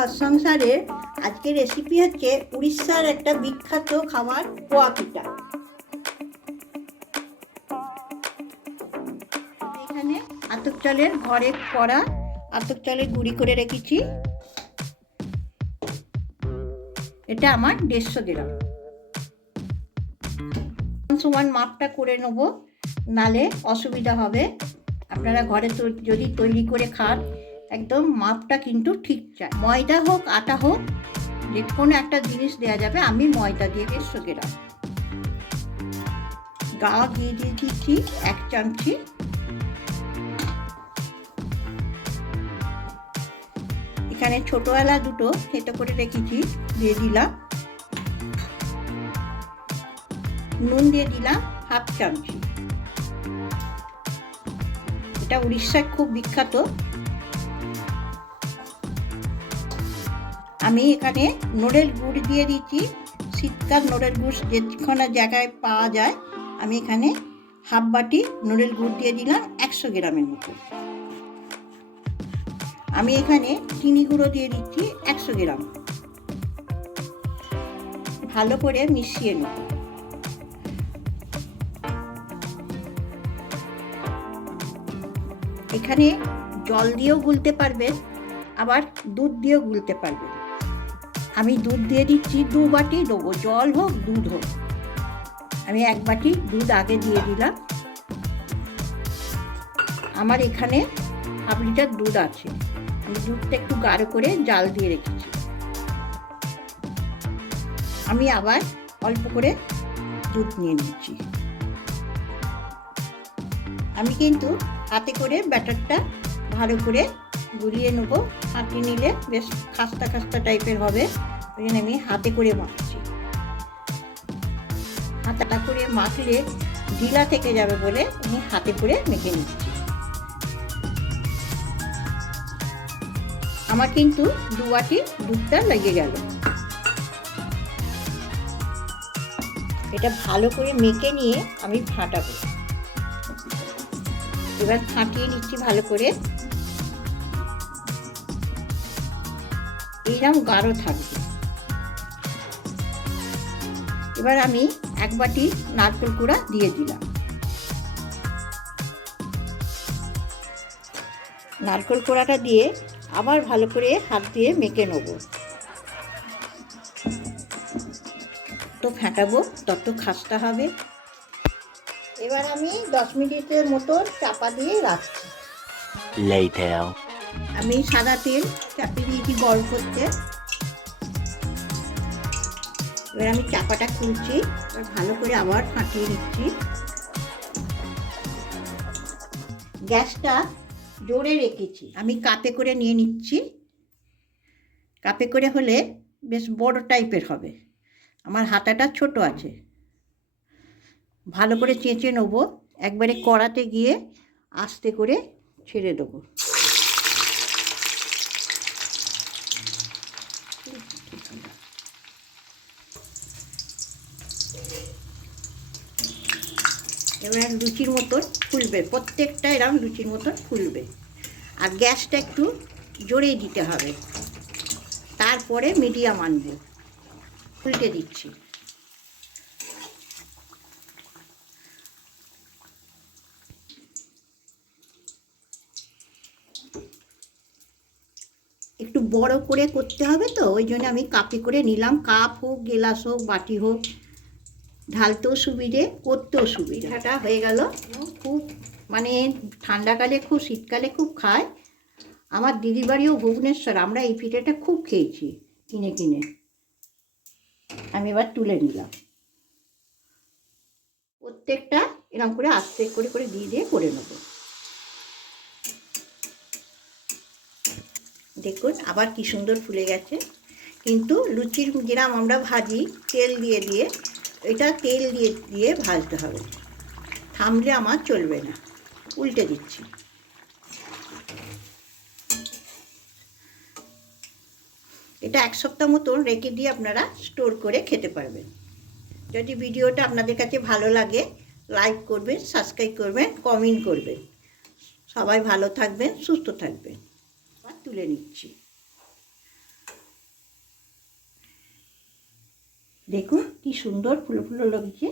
ঘর সংসারে আজকের রেসিপি হচ্ছে উড়িষ্যার একটা বিখ্যাত খাবার পোয়া পিঠা। এখানে আতপ চালের ঘরে করা আতপ চালের গুঁড়ি করে রেখেছি। এটা আমার 150 গ্রাম। সমান মাপটা করে নেব, নালে অসুবিধা হবে। আপনারা ঘরে তো যদি তৈরি করে খান একদম মাপটা কিন্তু ঠিক চাই। ময়দা হোক আটা হোক যে কোনো একটা জিনিস দেওয়া যাবে। আমি ময়দা দিয়ে 150 গ্রাম। গাওয়া ঘি দিয়ে দিচ্ছি 1 চামচি। এখানে ছোট এলা দুটো থেতো করে রেখেছি, দিয়ে দিলাম। নুন দিয়ে দিলাম 1/2 চামচি। এটা উড়িষ্যার খুব বিখ্যাত। আমি এখানে নড়েল গুড় দিয়ে দিচ্ছি। শীতকাল নড়েল গুড় যেখানে জায়গায় পাওয়া যায়। আমি এখানে 1/2 বাটি নড়েল গুড় দিয়ে দিলাম 100 গ্রামের মতো। আমি এখানে চিনি গুঁড়ো দিয়ে দিচ্ছি 100 গ্রাম। ভালো করে মিশিয়ে নেব। এখানে জল দিয়েও গুলতে পারবেন, আবার দুধ দিয়েও গুলতে পারবেন। আমি দুধ দিয়ে দিচ্ছি 2 বাটি দেবো, জল হোক দুধ হোক। আমি 1 বাটি দুধ আগে দিয়ে দিলাম। আমার এখানে 1/2 লিটার দুধ আছে। আমি দুধটা একটু গাঢ় করে জাল দিয়ে রেখেছি। আমি আবার অল্প করে দুধ নিয়ে নিচ্ছি। আমি কিন্তু হাতে করে ব্যাটারটা ভালো করে গুলিয়ে নেবো। হাতে নিলে বেশ খাস্তা খাস্তা টাইপের হবে, ওই জন্য আমি হাতে করে মাখছি। হাতাটা করে মাখলে ঢিলা থেকে যাবে বলে আমি হাতে করে মেখে নিচ্ছি। আমার কিন্তু 2 বাটি দুধটা লেগে গেল। এটা ভালো করে মেখে নিয়ে আমি ফাটাবো। এবার ফাটিয়ে নিচ্ছি ভালো করে। এইরকম গাঢ় থাকবে। এবার আমি 1 বাটি নারকেল কুড়া দিয়ে দিলাম। নারকেল কোড়াটা দিয়ে আবার ভালো করে হাত দিয়ে মেখে নেব। তো ফাটাবো তত খাস্তা হবে। এবার আমি 10 মিনিটের মতো চাপা দিয়ে রাখছি। আমি সাদা তেল চাপিয়ে দিয়েছি গরম করতে। এবার আমি চাপাটা খুলছি, এবার ভালো করে আবার ফাটিয়ে নিচ্ছি। গ্যাসটা জোরে রেখেছি। আমি কাপে করে নিয়ে নিচ্ছি। কাপে করে হলে বেশ বড় টাইপের হবে। আমার হাতাটা ছোট আছে। ভালো করে চেঁচে নেব। একবারে কড়াতে গিয়ে আস্তে করে ছেড়ে দেবো। এবার লুচির মতন ফুলবে, প্রত্যেকটা এরকম লুচির মতন ফুলবে। আর গ্যাসটা একটু জোরেই দিতে হবে, তারপরে মিডিয়াম আনবো। উল্টে দিচ্ছি। একটু বড় করে করতে হবে তো, ওই জন্য আমি কাপে করে নিলাম। কাপ হোক, গেলাস হোক, বাটি হোক, ঢালতেও সুবিধে, করতেও সুবিধে। পিঠাটা হয়ে গেল। খুব মানে ঠান্ডাকালে খুব, শীতকালে খুব খায়। আমার দিদির বাড়িও ভুবনেশ্বর, আমরা এই পিঠাটা খুব খেয়েছি কিনে কিনে। আমি এবার তুলে নিলাম। প্রত্যেকটা এরকম করে আস্তে করে করে দিয়ে দিয়ে করে নেব। দেখুন আবার কি সুন্দর ফুলে গেছে। কিন্তু লুচির যেরকম আমরা ভাজি তেল দিয়ে দিয়ে, এটা তেল দিয়ে দিয়ে ভাজতে হবে, থামলে আমার চলবে না। উল্টে দিচ্ছি। এটা 1 সপ্তাহ মতন রেখে দিয়ে আপনারা স্টোর করে খেতে পারবেন। যদি ভিডিওটা আপনাদের কাছে ভালো লাগে লাইক করবেন, সাবস্ক্রাইব করবেন, কমেন্ট করবেন। সবাই ভালো থাকবেন, সুস্থ থাকবেন। তুলে নিচ্ছি। দেখুন কি সুন্দর ফুলো ফুলো লাগছে।